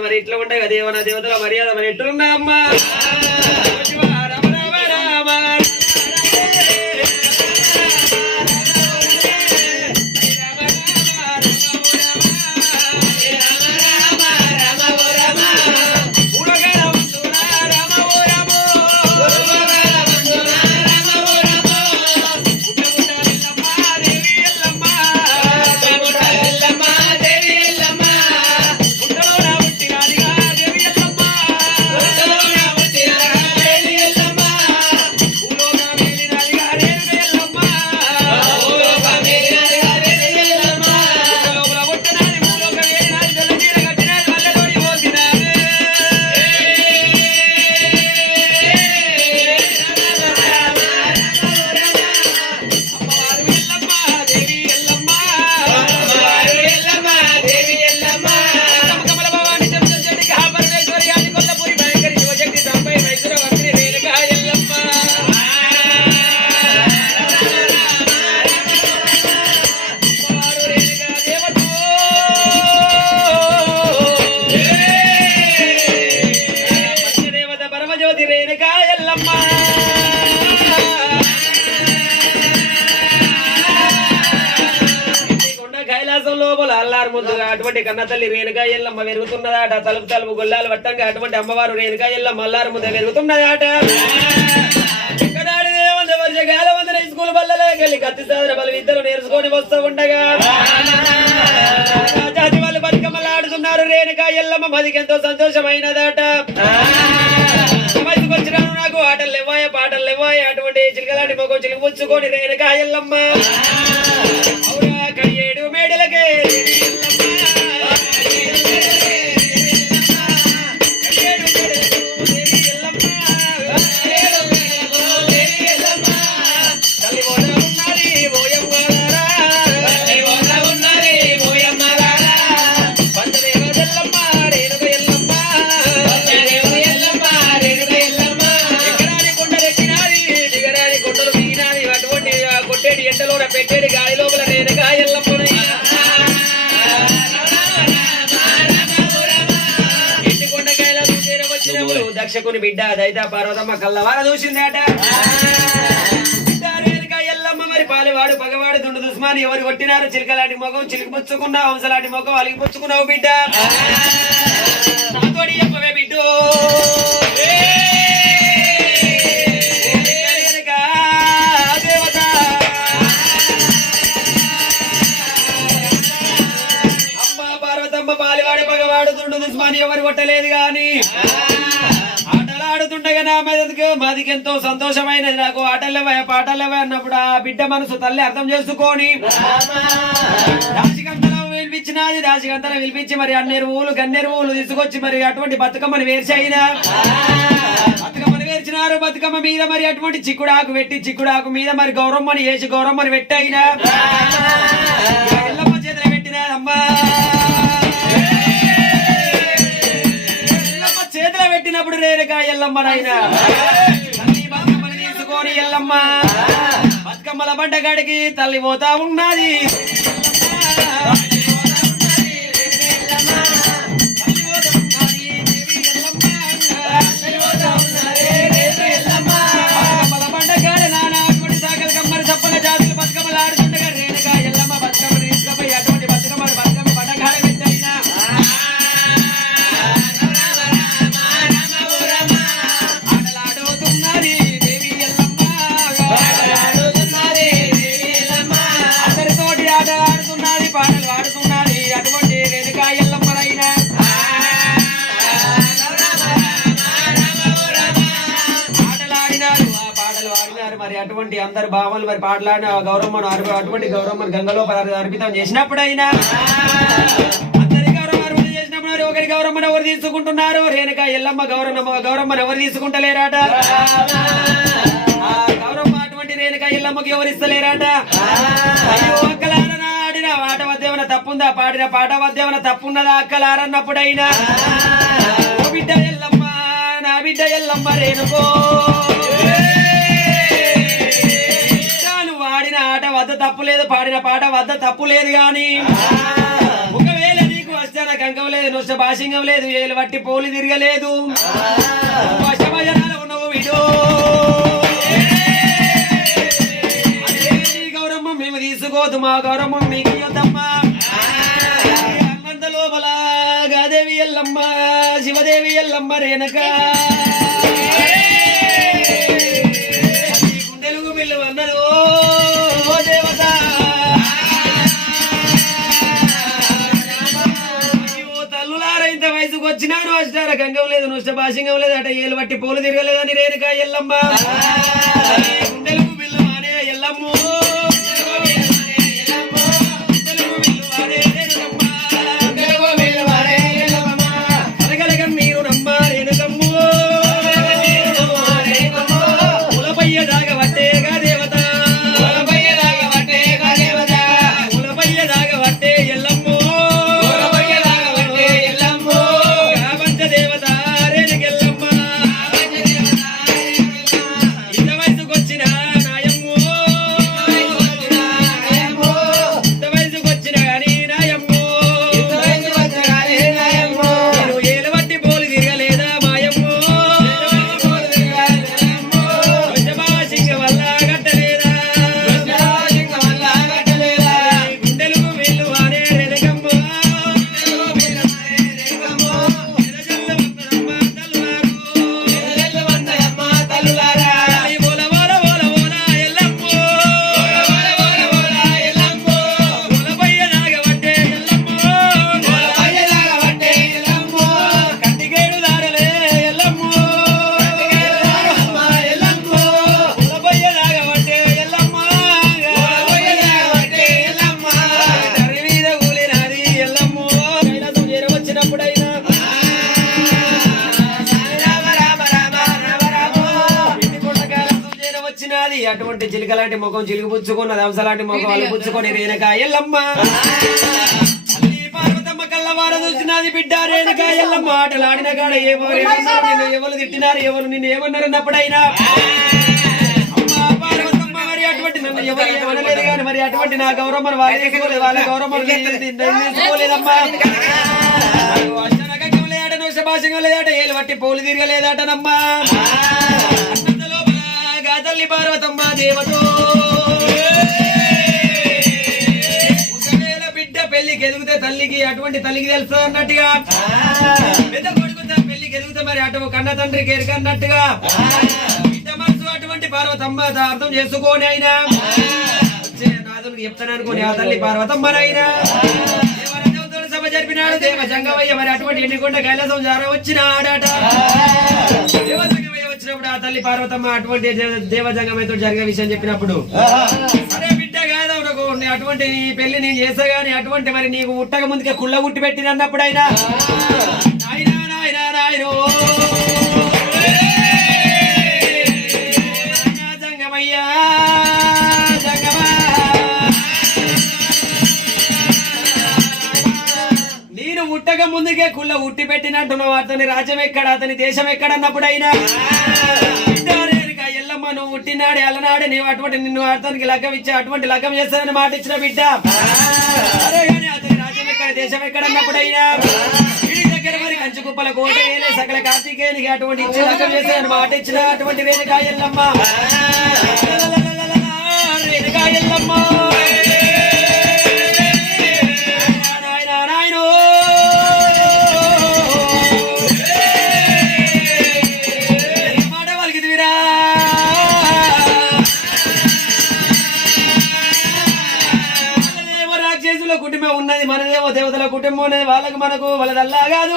మరి ఇట్లా ఉంటాయి కదా దేవన దేవతల మర్యాద మరి ఎట్లున్నా అమ్మా అటువంటి కన్న తల్లి రేణుకా ఎల్లమ్మ పెరుగుతున్నదాట తలుపు తలుపు గొల్లాలు వట్టంగా అటువంటి అమ్మవారు రేణుకా ఎల్లమ్మ అల్లారు ముద్ద పెరుగుతున్నదాట వర్షకాల వందన స్కూల్ బల్లలోకెళ్ళి కత్తి సాధన బలు ఇద్దరు నేర్చుకొని వస్తూ ఉండగా జాతి వాళ్ళు బతుకమ్మలు ఆడుతున్నారు రేణుకా ఎల్లమ్మ మదికెంతో సంతోషమైనదాట వయసుకు వచ్చినాను నాకు ఆటలు లేవాయ పాటలు లేవాయ అటువంటి చిలకలాంటి మొగం చిలికిపుచ్చుకొని రేణుకా ఎల్లమ్మ అవునా కయ్యేడు మేడలకే పెట్టేది గాలి లోపల రేణుకా ఎల్లమ్మ ఎండుకొండకాయల వచ్చినప్పుడు దక్షకుని బిడ్డ దైత పార్వతమ్మ కల్లవార చూసిందేట రేణుకా ఎల్లమ్మ మరి పాలివాడు పగవాడు దుండు దుస్మాని ఎవరు కొట్టినారు చిలకలాంటి మొగం చిలికిపుచ్చుకున్నావు హంసలాంటి మొగం అలిగిపుచ్చుకున్నావు బిడ్డ నాతోడి చెప్పవే బిడ్డు ఎవరు కొట్టలేదు గాని ఆటలు ఆడుతుండగా నా మాదికెంతో సంతోషమైనది నాకు ఆటలేవా పాటలేవా అన్నప్పుడు ఆ బిడ్డ మనసు తల్లి అర్థం చేసుకొని దాసిగంతలో పిలిపించినది దాసిగంతలో పిలిపించి మరి అన్నేరు ఊలు గన్నేరు ఊలు తీసుకొచ్చి మరి అటువంటి బతుకమ్మని వేర్చయినా బతుకమ్మని వేర్చినారు బతుకమ్మ మీద మరి అటువంటి చిక్కుడాకు పెట్టి చిక్కుడాకు మీద మరి గౌరమ్మని వేసి గౌరమ్మని పెట్టయినా ఎల్లమ్మ చేతిలో పెట్టినదమ్మా ఎల్లమ్మనైనా తల్లి బతుకమ్మని తీసుకొని ఎల్లమ్మ బతుకమ్మల బండగాడికి తల్లి పోతా ఉన్నది అటువంటి అందరు భావాలు మరి పాటలాడిన గౌరమ్మను అటువంటి గౌరమ్మను గంగలో అర్పితం చేసినప్పుడైనా అందరి గౌరవం చేసినప్పుడు ఒకరి గౌరమ్మను ఎవరు తీసుకుంటున్నారు రేణుక ఎల్లమ్మ గౌరమ్మను ఎవరు తీసుకుంటలేరాట ఆ గౌరమ్మ అటువంటి రేణుక ఎల్లమ్మకి ఎవరు ఇస్తలేరాట అయ్యో అక్కలారనా ఆడిన ఆట వద్దేమన్నా తప్పుందా పాడిన పాట వద్దేమన్నా తప్పున్నదా అక్కలారన్నప్పుడైనా ఓ బిడ్డ ఎల్లమ్మ నా బిడ్డ ఎల్లమ్మ రేణుకో ఆట వద్ద తప్పు లేదు పాడిన పాట వద్ద తప్పు లేదు గాని ఒకవేళ నీకు వస్తాన గంగం లేదు నొష్ట భాషింగం లేదు ఏలు బట్టి పోలి తిరగలేదు ఉన్నావు వీడు గౌరమ్మ మేము తీసుకోదు మా గౌరమ్మ మీకు ఇయ్యొద్దమ్మా అన్నంత లోపల గాదేవి ఎల్లమ్మ శివదేవి ఎల్లమ్మ రేణుక గుండెలుగు బిల్లు అన్నది వయసుకు వచ్చినాను వస్తారా గంగం లేదు నొష్ట భాషింగం లేదు అట ఏలు బట్టి పోలు తిరగలేదని రేణుక ఎల్లమ్మ గుండెలకు బిల్లు అనే ఎల్లమ్మ మీరు నమ్మ రేణుకమ్మ కులపయ్య దాగబట్టేగా దేవత కులపయ్య దాగబట్టే ఎల్లమ్మ అటువంటి చిలుకలాంటి ముఖం చిలుకు పుచ్చుకున్నది అంశలాంటి ముఖం వాళ్ళు పుచ్చుకొని రేణుక ఎల్లమ్మ పార్వతమ్మ కళ్ళవార చూసినది బిడ్డ రేణుక ఎల్లమ్మ ఆటలాడిన కాడ ఎవరు తిట్టినారు ఎవరు నిన్ను ఏమన్నారన్నప్పుడైనా పార్వతమ్మ మరి అటువంటి నన్ను ఎవరు ఏమనలేదు కానీ మరి అటువంటి నా గౌరమ్మను వాళ్ళు తీసుకోలేదు వాళ్ళ గౌరమ్మను తీసుకోలేదమ్మా అష్టనగం లేదట నోషభాషంగా లేదట ఏలు బట్టి పోలు తిరగలేదటనమ్మా తల్లి పార్వతమ్మ దేవతో ఒకవేళ బిడ్డ పెళ్లికి ఎదుగుతే తల్లికి అటువంటి తల్లికి తెలుసు అన్నట్టుగా పెద్ద కొడుకు పెళ్లికి ఎదుగుతే మరి అటు కన్న తండ్రికి ఎరుకన్నట్టుగా బిడ్డ మనసు అటువంటి పార్వతమ్మ అర్థం చేసుకోని అయినా నాదునికి చెప్తాను అనుకోని ఆ తల్లి పార్వతమ్మనైనా సభ జరిపినాడు దేవ జంగమయ్య మరి అటువంటి ఎన్నికొండ కైలాసం జార వచ్చిన ఆడాట వచ్చినప్పుడు ఆ తల్లి పార్వతమ్మ అటువంటి దేవజంగమైతో జరిగే విషయం చెప్పినప్పుడు అరే బిడ్డ కాదవునకు అటువంటి పెళ్లి నేను చేస్తా గాని అటువంటి మరి నీకు ఉట్టక ముందుకే కుళ్ళ గుట్టి పెట్టిన అన్నప్పుడు అయినా నాయనా నాయనా నాయనో జంగమయ్యా జంగమా నేను ఉట్టక ముందుకే కుళ్ళ ఉట్టి పెట్టినట్టున్నావు అతని రాజ్యం ఎక్కడ అతని దేశం ఎక్కడ అన్నప్పుడైనా ఎల్లమ్మ నువ్వు ఉట్టినాడు ఎల్లనాడు నీవు అటువంటి నిన్ను అతనికి లగ్గం ఇచ్చా అటువంటి లగ్గం చేస్తానని మాట ఇచ్చిన బిడ్డ అరే కానీ అతని రాజ్యం ఎక్కడ దేశం ఎక్కడ అన్నప్పుడైనా ఇంటి దగ్గర మరి కంచు కుప్పల కోట వేలే సకల కార్తీకేయునికి అటువంటి ఇచ్చి లగ్గం చేస్తానని మాట ఇచ్చిన అటువంటి రేణుకా ఎల్లమ్మ రేణుకా ఎల్లమ్మ కుటుంబం ఉన్నది మనదేమో దేవతల కుటుంబం ఉన్నది వాళ్ళకి మనకు వాళ్ళదల్లా కాదు